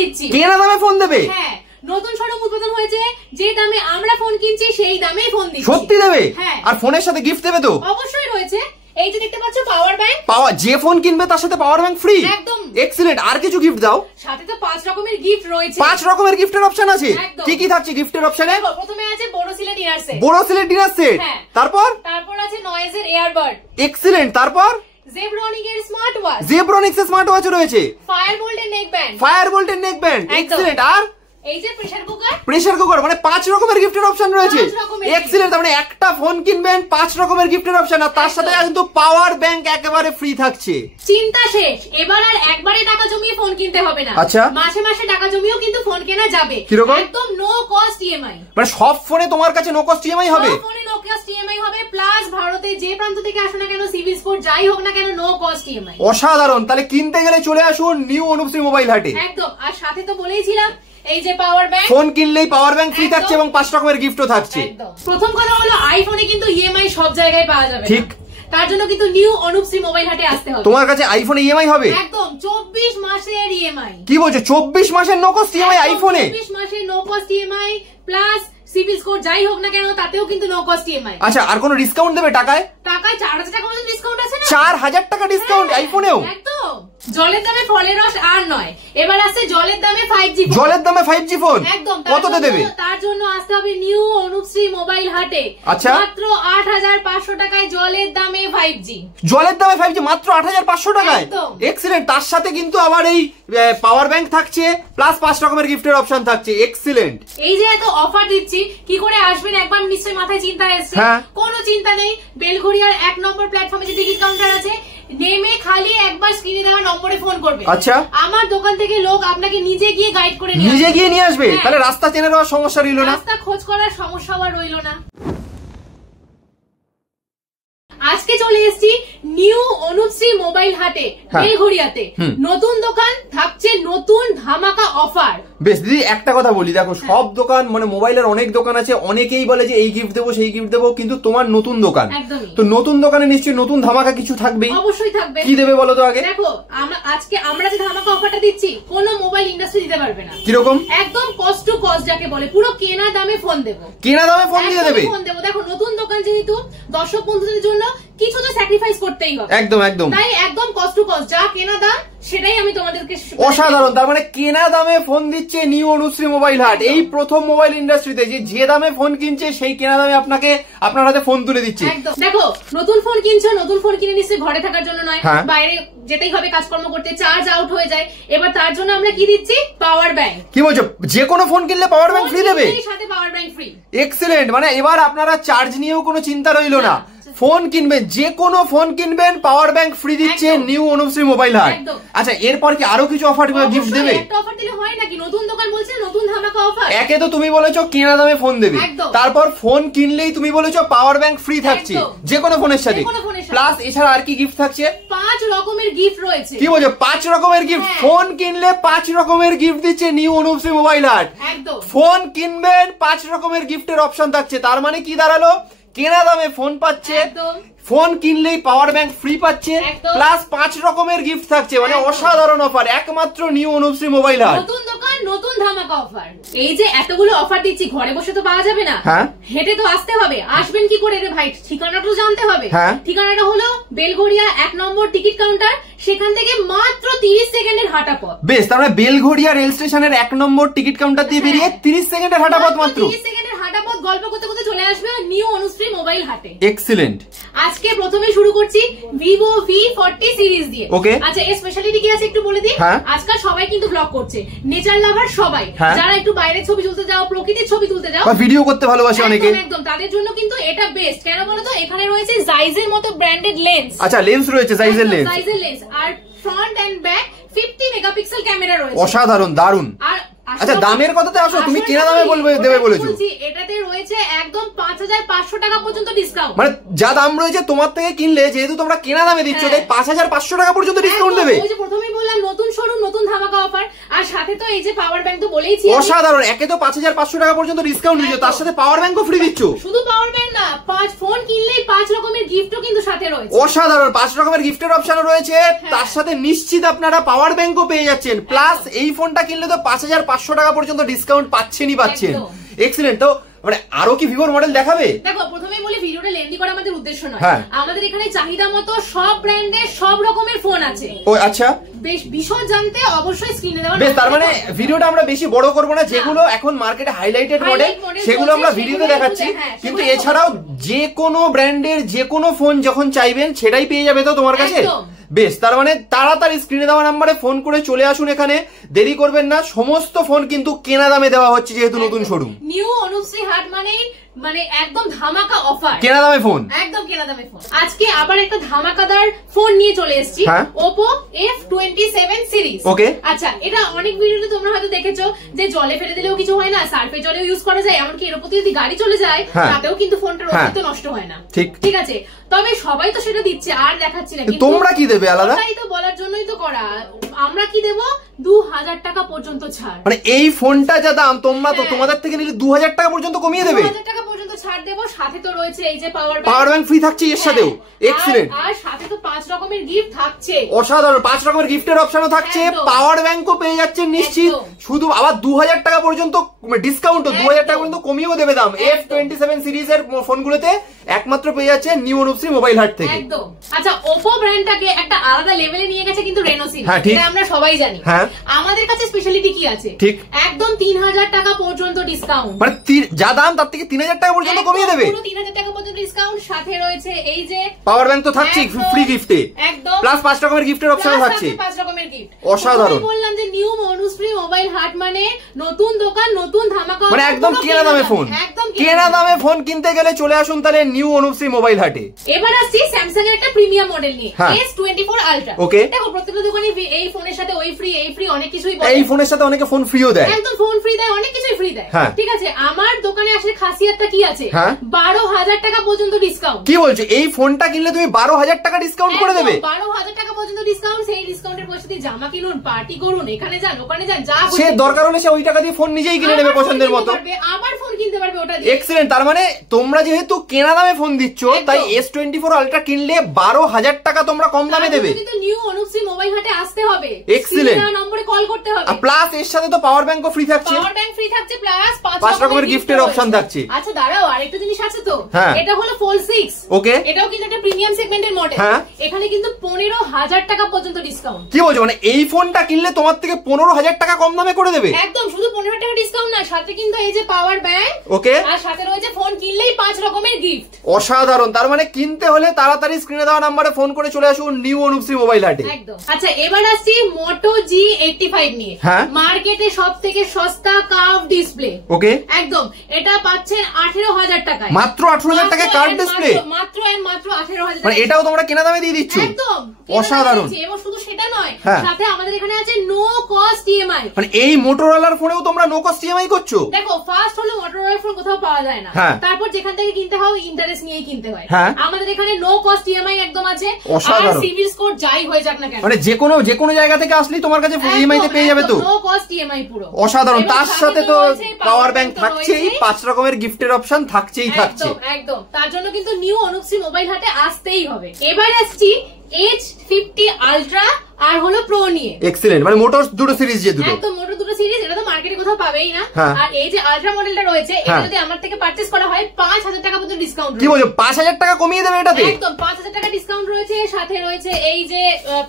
দিচ্ছি। কেনা দামে ফোন দেবে? হ্যাঁ, নতুন শোরুম উদ্বোধন হয়েছে, যে দামে আমরা ফোন কিনছি সেই দামেই ফোন দিচ্ছি। সত্যি দেবে? হ্যাঁ। আর ফোনের সাথে গিফট দেবে তো? অবশ্যই রয়েছে। এই যে দেখতে পাচ্ছ পাওয়ার ব্যাংক, যে ফোন কিনবে তার সাথে পাওয়ার ব্যাংক ফ্রি। একদম এক্সিলেন্ট। আর কিছু গিফট দাও? সাথে তো 5 রকমের গিফট রয়েছে। 5 রকমের গিফটের অপশন আছে? কি কি থাকছে গিফটের অপশনে? প্রথমে আছে বোরোসিলের ডিনার সেট। বোরোসিলের ডিনার সেট। তারপর আছে নয়েজের এয়ারবাড। এক্সিলেন্ট। তারপর জেব্রনিক এর স্মার্ট ওয়াচ। জেব্রনিক্স এর স্মার্ট ওয়াচ রয়েছে। ফায়ারবোল্টের নেক ব্যান্ড। ফায়ারবোল্টের নেক ব্যান্ড। এক্সিলেন্ট। আর এই যে প্রেসার কুকার। Pressure cooker. মানে 5 রকমের গিফটের অপশন রয়েছে। এক্সিলেন্ট। মানে একটা ফোন কিনবেন 5 রকমের গিফটের অপশন, আর তার সাথে কিন্তু পাওয়ার ব্যাংক একেবারে ফ্রি থাকছে। চিন্তা শেষ। এবার আর একবারে টাকা জমিয়ে ফোন কিনতে হবে না। আচ্ছা, মাসে মাসে টাকা জমিয়েও কিন্তু ফোন কেনা যাবে। একদম নো কস্ট ইএমআই। মানে সব ফোনে তোমার কাছে নো কস্ট ইএমআই হবে? সব ফোনে নো কস্ট ইএমআই হবে, প্লাস ভারতে যে প্রান্ত থেকে আসো না কেন, সিভিল স্কোর যাই হোক না কেন, নো কস্ট ইএমআই। অসাধারণ। তাহলে কিনতে গেলে চলে আসুন নিউ অনুশ্রী মোবাইল হাটে। একদম। আর সাথে তো বলেইছিলাম এই যে পাওয়ার ব্যাংক, ফোন কিনলেই পাওয়ার ব্যাংক ফ্রি থাকছে এবং 5 রকমের গিফটও থাকছে। প্রথম কথা হলো আইফোনে কিন্তু ইএমআই সব জায়গায় পাওয়া যাবে। ঠিক। তার জন্য কিন্তু নিউ অনুশ্রী মোবাইল হাটে আসতে হবে। তোমার কাছে আইফোনে ইএমআই হবে? একদম 24 মাসের ইএমআই। কি বলছো? 24 মাসের নো কস্ট ইএমআই আইফোনে? 24 মাসের no cost EMI plus CIBIL score যাই হোক না কেন তাতেও কিন্তু নো কস্ট ইএমআই। আচ্ছা, আর কোনো ডিসকাউন্ট দেবে টাকায়? 4000 টাকা পর্যন্ত ডিসকাউন্ট আছে না? 4000 টাকা ডিসকাউন্ট আইফোনেও? একদম। জলের দামে ফলের রস আর নয়, এবার আসছে জলের দামে 5G ফোন। জলের দামে 5G ফোন? একদম। কততে দেবে? তার জন্য আসতে হবে নিউ অনুশ্রী মোবাইল হাটে। আচ্ছা, মাত্র 8500 টাকায় জলের দামে 5G। জলের দামে 5G মাত্র 8500 টাকায়? এক্সিলেন্ট। তার সাথে কিন্তু আবার এই পাওয়ার ব্যাংক থাকছে, প্লাস 5 রকমের গিফটের অপশন থাকছে। এক্সিলেন্ট। এই যে এত অফার দিচ্ছি, কি করে আসবেন একবার নিশ্চয়ই মাথায় চিন্তা এসেছে। কোনো চিন্তা নেই, বেলঘড়িয়ার 1 নম্বর প্ল্যাটফর্মে যে টিকিট কাউন্টার আছে, নেমে খালি একবার স্ক্রিনে দেওয়া নম্বরে ফোন করবে। আচ্ছা, আমার দোকান থেকে লোক আপনাকে নিজে গিয়ে গাইড করে নিয়ে আসবে। তাহলে রাস্তা চেনে নেওয়ার সমস্যা রইল না, রাস্তা খোঁজ করার সমস্যা রইল না। আজকে চলে এসেছি নিউ অনুশ্রী মোবাইল হাটে বেলঘড়িয়াতে। নতুন দোকান, থাকছে নতুন ধামাকা অফার। বেশ দিদি, একটা কথা বলি, দেখো সব দোকান মানে মোবাইলের অনেক দোকান আছে, অনেকেই বলে যে এই গিফট দেবো সেই গিফট দেবো, কিন্তু তোমার নতুন দোকান, তো নতুন দোকানে নিশ্চয়ই নতুন ধামাকা কিছু থাকবেই। অবশ্যই থাকবে। কি দেবে বলো তো আগে? দেখো, আজকে আমরা যে ধামাকা অফারটা দিচ্ছি কোন মোবাইল ইন্ডাস্ট্রি দিতে পারবে না। কিরকম? একদম কস্ট টু কস্ট যাকে বলে, পুরো কেনা দামে ফোন দেবো। কেনা দামে ফোন দিয়ে দেবে? ফোন দেবো। দেখো নতুন দোকান যেহেতু, দর্শক বন্ধুদের জন্য কিছু তো স্যাক্রিফাইস করতেই হবে। একদম একদম। তাই একদম কস্ট টু কস্ট, যা কেনা দাম সেটাই আমি তোমাদেরকে। অসাধারণ। তার মানে কেনা দামে ফোন দিচ্ছে নিউ অনুশ্রী মোবাইল হাট। এই প্রথম মোবাইল ইন্ডাস্ট্রিতে যে দামে ফোন কিনছে সেই কেনা দামে আপনার হাতে ফোন তুলে দিচ্ছে। দেখো নতুন ফোন কিনছো, নতুন ফোন কিনে নিশ্চয়ই ঘরে থাকার জন্য নয়, বাইরে যেতেই হবে কাজকর্ম করতে, চার্জ আউট হয়ে যায়। এবার তার জন্য আমরা কি দিচ্ছি? Power bank. কি বলছো? যে কোনো ফোন কিনলে পাওয়ার ব্যাংক ফ্রি দেবে? সাথে পাওয়ার ব্যাংক ফ্রি। এক্সিলেন্ট। মানে এবার আপনারা চার্জ নিয়েও কোনো চিন্তা রইল না, ফোন কিনবেন, যে কোনো ফোন কিনবেন পাওয়ার ব্যাংক ফ্রি দিচ্ছে নিউ অনুশ্রী মোবাইল হাট। আচ্ছা, এরপর কি আরো কিছু অফার গিফট দেবে? একটা অফার দিলে হয় নাকি? নতুন দোকান বলছে নতুন ধামাকা অফার। একে তো তুমি বলেছো কেনা দামে ফোন দেবে, তারপর ফোন কিনলেই তুমি বলেছো পাওয়ার ব্যাংক ফ্রি থাকছে যে কোনো ফোনের সাথে, প্লাস এছাড়া আর কি গিফট থাকছে? 5 রকমের গিফট রয়েছে। কি বলছো? 5 রকমের গিফট? ফোন কিনলে 5 রকমের গিফট দিচ্ছে নিউ অনুশ্রী মোবাইল হাট। ফোন কিনবেন 5 রকমের গিফটের অপশন থাকছে। তার মানে কি দাঁড়ালো? কেনা দামে ফোন পাচ্ছে, ফোন কিনলেই পাওয়ার ব্যাংক ফ্রি পাচ্ছে, প্লাস 5 রকমের গিফট থাকছে। মানে অসাধারণ অফার, একমাত্র নিউ অনুশ্রী মোবাইল হাট। নতুন দোকান, নতুন ধামাকা অফার। এই যে এতগুলো অফার দিচ্ছি, ঘরে বসে তো পাওয়া যাবে না, হেঁটে তো আসতে হবে। আসবেন কি করে রে ভাই? ঠিকানাটা জানতে হবে। ঠিকানাটা হলো বেলঘড়িয়া 1 নম্বর টিকিট কাউন্টার, সেখান থেকে মাত্র 30 সেকেন্ডের হাঁটা পথ। বেশ, তার মানে বেলঘড়িয়া রেল স্টেশনের 1 নম্বর টিকিট কাউন্টার দিয়ে বেরিয়ে 30 সেকেন্ডের হাঁটা পথ, মাত্র 30 সেকেন্ডের হাঁটা পথ। গল্প করতে করতে চলে আসবে নিউ অনুশ্রী মোবাইল হাটে। এক্সিলেন্ট। আজকে প্রথমে শুরু করছি ভিভো V40 সিরিজ দিয়ে। আচ্ছা, এর স্পেশালিটি কি আছে একটু বলে দিই। আজকাল সবাই কিন্তু ব্লগ করছে, নেচার লাভার সবাই, যারা একটু বাইরে ছবি তুলতে যাও, প্রকৃতির ছবি তুলতে যাও, ভিডিও করতে ভালোবাসে অনেকে, একদম তাদের জন্য কিন্তু এটা বেস্ট। কেন বলো তো? এখানে রয়েছে জাইজের মতো ব্র্যান্ডেড লেন্স। আচ্ছা, লেন্স রয়েছে জাইজের লেন্স, আর front and back 50 megapixel camera রয়েছে। অসাধারণ, দারুন। আর আচ্ছা, দামের কথাতে আসো, তুমি কেনা দামে দেবে বলেছো। এটাতে রয়েছে একদম 5500 টাকা পর্যন্ত ডিসকাউন্ট। মানে যা দাম রয়েছে তোমার থেকে কিনলে, যেহেতু তোমরা কেনা দামে দিচ্ছ, তাই 5500 টাকা পর্যন্ত ডিসকাউন্ট দেবে। ওই যে প্রথমেই বললাম নতুন শোরুম, নতুন ধামাকা অফার। আর সাথে সাথে তো এই যে পাওয়ার ব্যাংক তো বলেইছি, অসাধারণ। একে তো 5500 টাকা পর্যন্ত ডিসকাউন্ট দিচ্ছ, তার সাথে পাওয়ার ব্যাংকও ফ্রি দিচ্ছ। শুধু পাওয়ার ব্যাংক না, 5 ফোন কিনলেই 5 রকমের গিফটও কিন্তু সাথে রয়েছে। অসাধারণ, 5 রকমের গিফটের অপশনও রয়েছে, তার সাথে নিশ্চিত আপনারা পাওয়ার ব্যাংকও পেয়ে যাচ্ছেন। প্লাস এই ফোনটা কিনলে তো 5500 টাকা পর্যন্ত ডিসকাউন্ট পাচ্ছেন। এক্সিলেন্ট। তো মানে আরো কি ভিভোর মডেল দেখাবে? দেখো প্রথমেই বলি, ভিডিওটা লেন্দি করা আমাদের উদ্দেশ্য নয়। আমাদের এখানে চাহিদা মতো সব ব্র্যান্ডের সব রকমের ফোন আছে। ও আচ্ছা, বেশ বিশদ জানতে অবশ্যই স্ক্রিনে দেওয়া। বেশ, তার মানে ভিডিওটা আমরা বেশি বড় করব না, যেগুলো এখন মার্কেটে হাইলাইটেড মডেল সেগুলো আমরা ভিডিওতে দেখাচ্ছি। কিন্তু এছাড়াও যে কোনো ব্র্যান্ডের যে কোনো ফোন যখন চাইবেন সেটাই পেয়ে যাবে তো তোমার কাছে। বেশ, তার মানে তাড়াতাড়ি স্ক্রিনে দেওয়া নাম্বারে ফোন করে চলে আসুন এখানে, দেরি করবেন না। সমস্ত ফোন কিন্তু কেনা দামে দেওয়া হচ্ছে, যেহেতু নতুন শোরুম। নিউ অনুশ্রী হাট মানে একদম ধামাকা অফার, কেনা দামে ফোন, একদম কেনা দামে ফোন। আজকে আবার একটা ধামাকাদার ফোন নিয়ে চলে এসেছি, Oppo F27 সিরিজ। ওকে, আচ্ছা, এটা অনেক ভিডিওতে তোমরা হয়তো দেখেছো যে জলে ফেলে দিলেও কিছু হয় না, সার্ফে জলেও ইউজ করা যায়, এমনকি এর উপর যদি গাড়ি চলে যায় তাতেও কিন্তু ফোনটার অস্তিত্ব নষ্ট হয় না। ঠিক আছে, তবে সবাই তো সেটা দিচ্ছে আর দেখাচ্ছি না, কিন্তু তোমরা কি দেবে আলাদা? তাই তো বলার জন্যই তো করা। আমরা কি দেব? 2000 টাকা পর্যন্ত ছাড়। মানে এই ফোনটা যা দাম, তোমরা তো তোমাদের থেকে নিলে 2000 টাকা পর্যন্ত কমিয়ে দেবে। 2000 টাকা পর্যন্ত ছাড় দেব, সাথে তো রয়েছে এই যে পাওয়ার ব্যাংক ফ্রি থাকছে এর সাথেও। এক্সিলেন্ট। আর সাথে তো 5 রকমের গিফট থাকছে। অসাধারণ, 5 রকমের গিফটের অপশনও থাকছে, পাওয়ার ব্যাংকও পেয়ে যাচ্ছেন নিশ্চিত। শুধু আবার 2000 টাকা পর্যন্ত ডিসকাউন্ট, 2000 টাকা পর্যন্ত কমিয়েও দেবে দাম। F27 সিরিজের ফোনগুলোতে একমাত্র পেয়ে যাচ্ছে নিউ অনুশ্রী মোবাইল হাট থেকে। একদম। আচ্ছা, Oppo ব্র্যান্ডটাকে একটা আলাদা লেভেলে নিয়ে গেছে কিন্তু রেনোসি, এটা আমরা সবাই জানি। আমাদের কাছে স্পেশালিটি কি আছে? ঠিক, একদম 3000 টাকা পর্যন্ত ডিসকাউন্ট। মানে যা দাম তার থেকে 3000 টাকা পর্যন্ত কমিয়ে দেবে। পুরো 3000 টাকা পর্যন্ত ডিসকাউন্ট, সাথে রয়েছে এই যে পাওয়ার ব্যাংক তো থাকছে ফ্রি গিফটে, একদম, প্লাস 5 রকমের গিফটের অপশনও থাকছে। 5 রকমের গিফট। অসাধারণ। বললাম যে নিউ অনুশ্রী মোবাইল হাট মানে নতুন দোকান, নতুন ধামাকা, মানে একদম কেনা দামে ফোন। কেনা দামে ফোন কিনতে গেলে চলে আসুন তাহলে নিউ অনুশ্রী মোবাইল হাটে। এবার আসছি স্যামসাং এর একটা প্রিমিয়াম মডেল নিয়ে, S24 আলট্রা। ওকে, দেখো প্রত্যেকটা দোকানে এই ফোনের সাথে ওই ফ্রি, এই ফ্রি অনেক কিছুই বলে। এই ফোনের সাথে অনেকে ফোন ফ্রিও দেয়, একদম ফোন ফ্রি দেয়, অনেক কিছুই ফ্রি দেয়। ঠিক আছে, আমার দোকানে আসলে খাসিয়াতটা কি আছে? 12000 টাকা পর্যন্ত ডিসকাউন্ট। কি বলছো? এই ফোনটা কিনলে তুমি 12000 টাকা ডিসকাউন্ট করে দেবে? 12000 টাকা পর্যন্ত ডিসকাউন্ট। সেই ডিসকাউন্টের পয়সা দিয়ে জামা কিনুন, পার্টি করুন, এখানে যান ওখানে যান, যা সে দরকার হলে সে ওই টাকা দিয়ে ফোন নিজেই কিনে নেবে পছন্দের মতো। আবার ফোন কিনতে পারবে ওটা দিয়ে। এক্সিলেন্ট। তার মানে তোমরা যেহেতু কেনা দামে ফোন দিচ্ছ, তাই S24 আলট্রা কিনলে 12000 টাকা তোমরা কম দামে দেবে। কিন্তু নিউ অনুশ্রী মোবাইল হাটে আসতে হবে, এক্সিলেন্ট, নম্বরে কল করতে হবে। প্লাস এর সাথে তো পাওয়ার ব্যাংকও ফ্রি থাকছে। পাওয়ার ব্যাংক ফ্রি থাকছে, প্লাস 5 রকমের গিফটের অপশন থাকছে। আচ্ছা দাঁড়াও, আরেকটা জিনিস আছে তো, এটা হলো Fold 6। ওকে, এটাও কিন্তু একটা প্রিমিয়াম সেগমেন্টের মডেল। এখানে কিন্তু 15000 টাকা পর্যন্ত ডিসকাউন্ট। কি বলছো? মানে এই ফোনটা কিনলে তোমার থেকে 15000 টাকা কম দামে করে দেবে? একদম, শুধু 15 টাকা ডিসকাউন্ট না, সাথে কিন্তু এই যে পাওয়ার ব্যাংক, ওকে, আর সাথে রয়েছে ফোন কিনলেই 5 রকমের গিফট। অসাধারণ। তার মানে কিনতে হলে তাড়াতাড়ি স্ক্রিনে দেওয়া নম্বরে ফোন করে চলে আসুন নিউ অনুশ্রী মোবাইল হাটে। একদম। আচ্ছা, এবার আসছি Moto G85 নিয়ে। মার্কেটে সবথেকে সস্তা কার্ভ ডিসপ্লে। ওকে, একদম, এটা পাচ্ছেন 18000 টাকায়। মাত্র 18000 টাকায় কার্ভ ডিসপ্লে? মাত্র 18000 টাকা। মানে এটাও তোমরা কেনা দামে দিয়ে দিচ্ছ? একদম, অসাধারণ। এবং শুধু সেটা নয়, সাথে আমাদের এখানে আছে নো কস্ট ইএমআই। মানে এই মোটরোলার ফোনেও তোমরা নো কস্ট ইএমআই করছো? দেখো, ফার্স্ট হলো মোটরোলার ফোন কোথাও পাওয়া যায় না, তারপর যেখান থেকে কিনতে হয় ইন্টারেস্ট নিয়েই কিনতে হয়। আমাদের এখানে নো কস্ট ইএমআই একদম আছে, আর সিভিল স্কোর যাই হয়ে যাক না কেন, মানে যে কোনো জায়গা থেকে আসলেই তোমার কাছে ইএমআই তে পেয়ে যাবে তো? নো কস্ট ইএমআই পুরো। অসাধারণ। তার সাথে তো পাওয়ার ব্যাংক থাকছেই, 5 রকমের গিফটের অপশন থাকছেই থাকছে। একদম, তার জন্য কিন্তু নিউ অনুশ্রী মোবাইল হাটে আসতেই হবে। এবার আসছি H50 আলট্রা আর হলো প্রো নিয়ে। এক্সিলেন্ট। মানে মোটর দুটো সিরিজ, যে দুটো একদম মোটর দুটো সিরিজ, এটা তো মার্কেটে কোথাও পাবেই না। আর এই যে আলট্রা মডেলটা রয়েছে, এটা যদি আমার থেকে পারচেজ করা হয় 5000 টাকা পর্যন্ত ডিসকাউন্ট। কি বলছো? 5000 টাকা কমিয়ে দেবে এটাতে? একদম, 5000 টাকা ডিসকাউন্ট রয়েছে, সাথে রয়েছে এই যে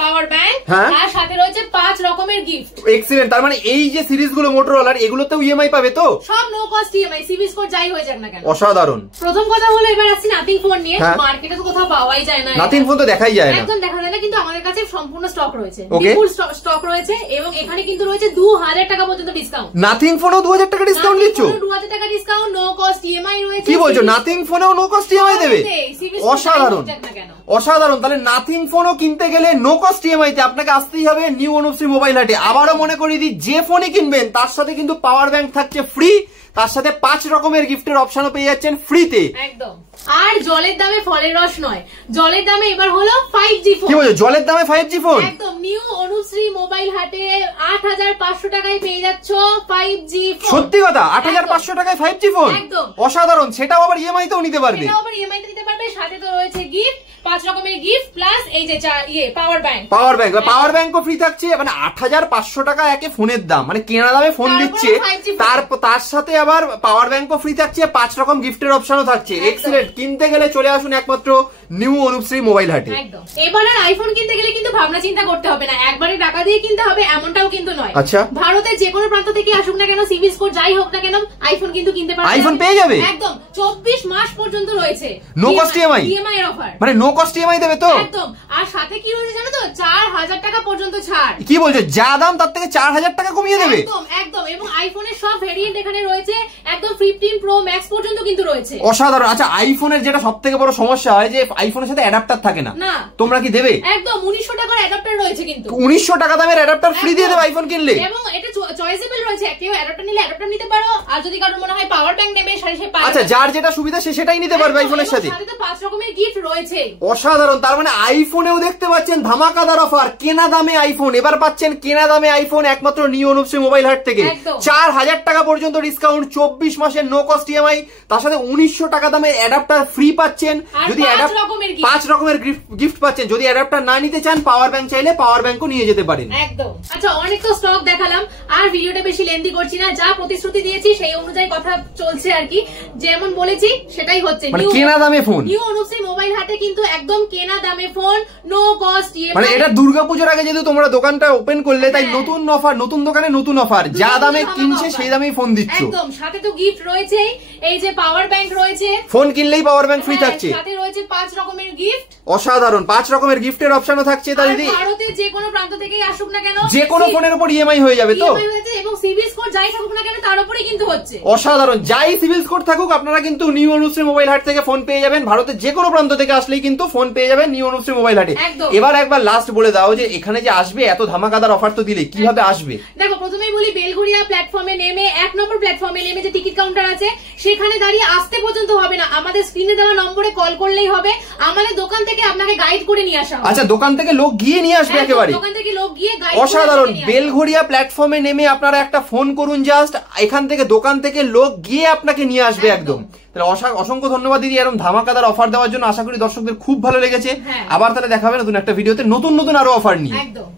পাওয়ার ব্যাংক, আর সাথে রয়েছে 5 রকমের গিফট। এক্সিলেন্ট। তার মানে এই যে সিরিজগুলো মোটরোলার, এগুলোতেও ইএমআই পাবে তো? সব no cost EMI, CIBIL score যাই হয়ে যাক না কেন। অসাধারণ। প্রথম কথা হলো, এবার আসছি নাথিং ফোন নিয়ে। মার্কেটে তো কোথাও পাওয়াই যায় না, নাথিং ফোন তো দেখাই যায় না, একদম দেখা যায় না, কিন্তু আমাদের কাছে সম্পূর্ণ স্টক রয়েছে, বিপুল স্টক রয়েছে, এবং এখানে কিন্তু রয়েছে 2000 টাকা পর্যন্ত ডিসকাউন্ট। নাথিং ফোনেও 2000 টাকা ডিসকাউন্ট দিচ্ছ? 2000 টাকা ডিসকাউন্ট, নো কস্ট ইএমআই রয়েছে। কি বলছো? নাথিং ফোনেও নো কস্ট ইএমআই দেবে? অসাধারণ, অসাধারণ। তাহলে নাথিং ফোনও কিনতে গেলে নো কস্ট ইএমআই তে আপনাকে আসতেই হবে নিউ অনুশ্রী মোবাইল হাটে। আবারও মনে করিয়ে দিই, যে ফোনই কিনবেন তার সাথে কিন্তু পাওয়ার ব্যাংক থাকছে ফ্রি, তার সাথে 5 রকমের গিফটের অপশনও পেয়ে যাচ্ছেন ফ্রিতে। একদম। আর জলের দামে ফলের রস নয়, জলের দামে এবার হলো 5G ফোন। কি বলছো, জলের দামে 5G ফোন? একদম। নিউ অনুশ্রী মোবাইল হাটে 8500 টাকায় পেয়ে যাচ্ছ 5G ফোন। সত্যি কথা? 8500 টাকায় 5G ফোন? একদম অসাধারণ। সেটাও আবার ইএমআই তেও নিতে পারবে। সেটাও আবার ইএমআই তে নিতে পারবে। সাথে তো রয়েছে গিফট, 5 রকমের গিফট প্লাস এই যে পাওয়ার ব্যাংক। পাওয়ার ব্যাংকও ফ্রি থাকছে। মানে 8500 টাকা একে ফোনের দাম, মানে কেনা দামে ফোন দিচ্ছে, তার সাথে আবার পাওয়ার ব্যাংকও ফ্রি থাকছে, 5 রকম গিফটের অপশনও থাকছে। এক্সিলেন্ট। কিনতে গেলে চলে আসুন একমাত্র নিউ অনুশ্রী মোবাইল হাটে। একদম। এবার আর আইফোন কিনতে গেলে কিন্তু ভাবনা চিন্তা করতে হবে না, একবারে টাকা দিয়ে কিনতে হবে এমনটাও কিন্তু নয়। আচ্ছা। ভারতের যে কোনো প্রান্ত থেকে আসুক না কেন, সিবিল স্কোর যাই হোক না কেন, আইফোন কিন্তু কিনতে পারবে। আইফোন পেয়ে যাবে একদম। 24 মাস পর্যন্ত রয়েছে নো কস্ট ইএমআই। ইএমআই এর অফার, মানে নো কস্ট ইএমআই দেবে তো? একদম। আর সাথে কি রয়েছে জানো তো, 4000 টাকা পর্যন্ত ছাড়। কি বলছো, যা দাম তার থেকে 4000 টাকা কমিয়ে দেবে? একদম একদম। এবং আইফোনের সব ভেরিয়েন্ট এখানে রয়েছে, একদম 15 প্রো ম্যাক্স পর্যন্ত কিন্তু রয়েছে। অসাধারণ। আচ্ছা, আইফোনের যেটা সবথেকে বড় সমস্যা হয় যে আইফোনের সাথে অ্যাডাপ্টার থাকে না, তোমরা কি দেবে? একদম। 1900 টাকার অ্যাডাপ্টার রয়েছে কিন্তু। 1900 টাকা দামের অ্যাডাপ্টার ফ্রি দিয়ে দেবে আইফোন কিনলে। এবং এটা চয়েসেবল রয়েছে, কেউ অ্যাডাপ্টার নিলে অ্যাডাপ্টার নিতে পারো, আর যদি কারোর মনে হয় পাওয়ার ব্যাংক নেবে সে পাওয়ার। আচ্ছা, যার যেটা সুবিধা সে সেটাই নিতে পারবে আইফোনের সাথে। সাথে তো 5 রকমের গিফট রয়েছে। অসাধারণ। তার মানে আইফোনেও দেখতে পাচ্ছেন ধামাকাদার অফার। কেনা দামে আইফোন এবার পাচ্ছেন, কেনা দামে আইফোন একমাত্র নিউ অনুশ্রী মোবাইল হাট থেকে। 4000 টাকা পর্যন্ত ডিসকাউন্ট, 24 মাসের নো কস্ট ইএমআই, তার সাথে 1900 টাকা দামের অ্যাডাপ্টার ফ্রি পাচ্ছেন। যদি 5 রকমের গিফট পাচ্ছেন। যদি অ্যাডাপ্টার না নিতে চান, পাওয়ার ব্যাংক চাইলে পাওয়ার ব্যাংকও নিয়ে যেতে পারেন। একদম। আচ্ছা, অনেক তো স্টক দেখালাম, আর ভিডিওটা বেশি লেন্দি করছি না। যা প্রতিশ্রুতি দিয়েছি সেই অনুযায়ী কথা চলছে আর কি, যেমন বলেছি সেটাই হচ্ছে। মানে কেনা দামে ফোন নিউ অনুশ্রী মোবাইল হাটে কিন্তু একদম কেনা দামে ফোন, নো কস্ট ইএমআই। মানে এটা দুর্গাপূজার আগে যেহেতু তোমরা দোকানটা ওপেন করলে, তাই নতুন অফার, নতুন দোকানে নতুন অফার, যা দামে কিনছে সেই দামেই ফোন দিচ্ছ। একদম। সাথে তো গিফট রয়েছে, এই যে পাওয়ার ব্যাংক রয়েছে, ফোন কিনলেই পাওয়ার ব্যাংক ফ্রি থাকছে। সাথে রয়েছে 5 রকমের গিফট। অসাধারণ। 5 রকমের গিফটের অপশনও থাকছে। তাই যদি ভারতের যে কোনো প্রান্ত থেকেই আসুক না কেন, যে কোনো ফোনের উপর ইএমআই হয়ে যাবে তো? এবং সিবিল স্কোর যাই থাকুক না কেন তার উপরেই কিন্তু হচ্ছে। অসাধারণ। যাই সিবিল স্কোর থাকুক, আপনারা কিন্তু নিউ অনুশ্রী মোবাইল হাট থেকে ফোন পেয়ে যাবেন। ভারতের যে কোনো প্রান্ত থেকে আসলেই কিন্তু ফোন পেয়ে যাবেন নিউ অনুশ্রী মোবাইল হাটে। এবার একবার লাস্ট বলে দাও যে এখানে যে আসবে, এত ধামাকাদার অফার তো দিলে, কিভাবে আসবে? দেখো, প্রথমেই বলি, বেলঘড়িয়া প্ল্যাটফর্মে নেমে 1 নম্বর প্ল্যাটফর্মে নেমে যে টিকিট কাউন্টার আছে সেখানে দাঁড়িয়ে আসতে পর্যন্ত হবে না, আমাদের স্ক্রিনে দেওয়া নম্বরে কল করলেই হবে। আমাদের দোকান থেকে আপনাকে গাইড করে নিয়ে আসা হবে। আচ্ছা, দোকান থেকে লোক গিয়ে নিয়ে আসবে একেবারে? দোকান থেকে লোক গিয়ে গাইড। অসাধারণ। বেলঘড়িয়া প্ল্যাটফর্মে নেমে আপনারা একটা ফোন করুন জাস্ট, এখান থেকে দোকান থেকে লোক গিয়ে আপনাকে নিয়ে আসবে একদম। তাহলে অসংখ্য ধন্যবাদ দিদি এরকম ধামাকাদার অফার দেওয়ার জন্য। আশা করি দর্শকদের খুব ভালো লেগেছে। আবার তাহলে দেখা হবে নতুন একটা ভিডিওতে নতুন আরো অফার নিয়ে। একদম।